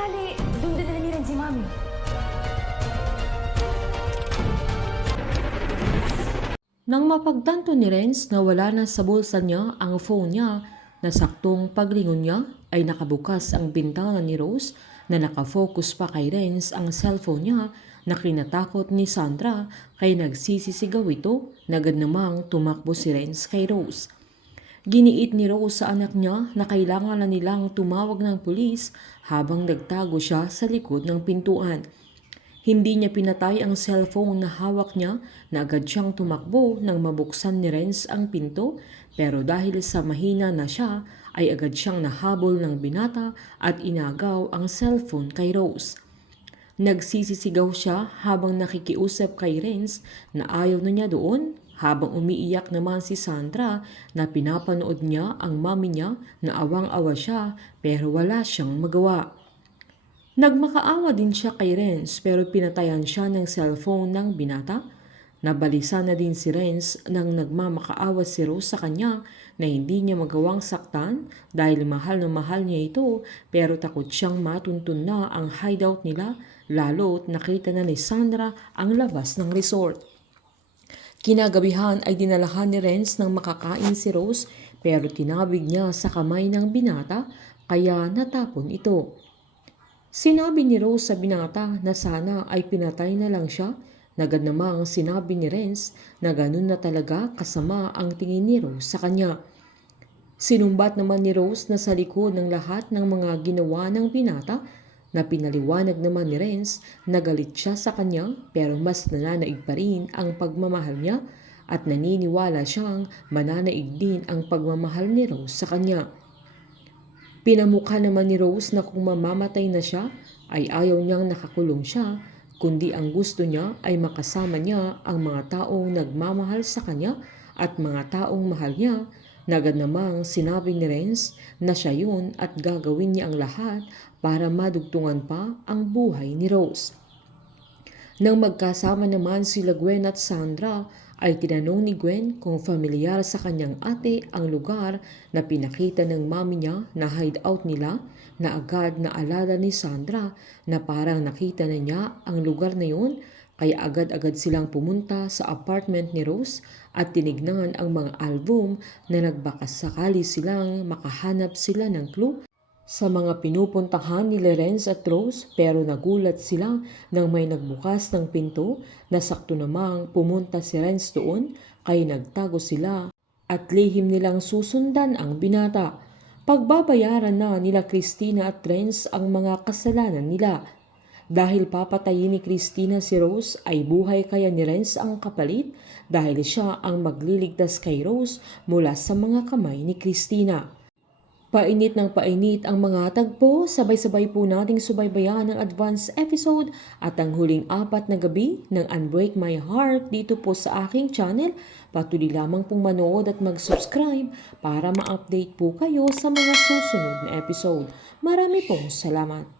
sakali doon din ni Ren si Mami? Nang mapagtanto ni Renz na wala na sa bulsa niya ang phone niya, na saktong paglingon niya ay nakabukas ang bintana ni Rose na nakafocus pa kay Renz ang cellphone niya na kinatakot ni Sandra kay nagsisisigaw ito na agad namang tumakbo si Renz kay Rose. Giniit ni Rose sa anak niya na kailangan na nilang tumawag ng pulis habang nagtago siya sa likod ng pintuan. Hindi niya pinatay ang cellphone na hawak niya na agad siyang tumakbo nang mabuksan ni Renz ang pinto, pero dahil sa mahina na siya ay agad siyang nahabol ng binata at inagaw ang cellphone kay Rose. Nagsisisigaw siya habang nakikiusap kay Renz na ayaw na niya doon, habang umiiyak naman si Sandra na pinapanood niya ang mami niya na awang-awa siya pero wala siyang magawa. Nagmakaawa din siya kay Renz pero pinatayan siya ng cellphone ng binata. Nabalisa na din si Renz nang nagmamakaawa si Rose sa kanya na hindi niya magawang saktan dahil mahal na mahal niya ito, pero takot siyang matuntun na ang hideout nila lalo't nakita na ni Sandra ang labas ng resort. Kinagabihan ay dinalahan ni Renz ng makakain si Rose pero tinabig niya sa kamay ng binata kaya natapon ito. Sinabi ni Rose sa binata na sana ay pinatay na lang siya. Agad namang sinabi ni Renz na ganun na talaga kasama ang tingin ni Rose sa kanya. Sinumbat naman ni Rose na sa likod ng lahat ng mga ginawa ng binata na pinaliwanag naman ni Renz na galit siya sa kanya pero mas nananaig pa rin ang pagmamahal niya at naniniwala siyang mananaig din ang pagmamahal ni Rose sa kanya. Pinamukha naman ni Rose na kung mamamatay na siya ay ayaw niyang nakakulong siya, kundi ang gusto niya ay makasama niya ang mga taong nagmamahal sa kanya at mga taong mahal niya. Agad namang sinabi ni Renz na siya yun at gagawin niya ang lahat para madugtungan pa ang buhay ni Rose. Nang magkasama naman sila Gwen at Sandra, ay tinanong ni Gwen kung familiar sa kanyang ate ang lugar na pinakita ng mami niya na hideout nila, na agad naalala ni Sandra na parang nakita na niya ang lugar na yun, kaya agad-agad silang pumunta sa apartment ni Rose at tinignan ang mga album na nagbakas sakali silang makahanap sila ng clue sa mga pinupuntahan ni Renz at Rose, pero nagulat sila nang may nagbukas ng pinto na sakto namang pumunta si Renz doon, kaya nagtago sila at lihim nilang susundan ang binata. Pagbabayaran na nila Christina at Renz ang mga kasalanan nila. Dahil papatayin ni Christina si Rose ay buhay kaya ni Renz ang kapalit dahil siya ang magliligtas kay Rose mula sa mga kamay ni Christina. Painit ng painit ang mga tagpo, sabay-sabay po nating subaybayan ang advance episode at ang huling 4 na gabi ng Unbreak My Heart dito po sa aking channel. Patuloy lamang pong manood at mag-subscribe para ma-update po kayo sa mga susunod na episode. Marami pong salamat.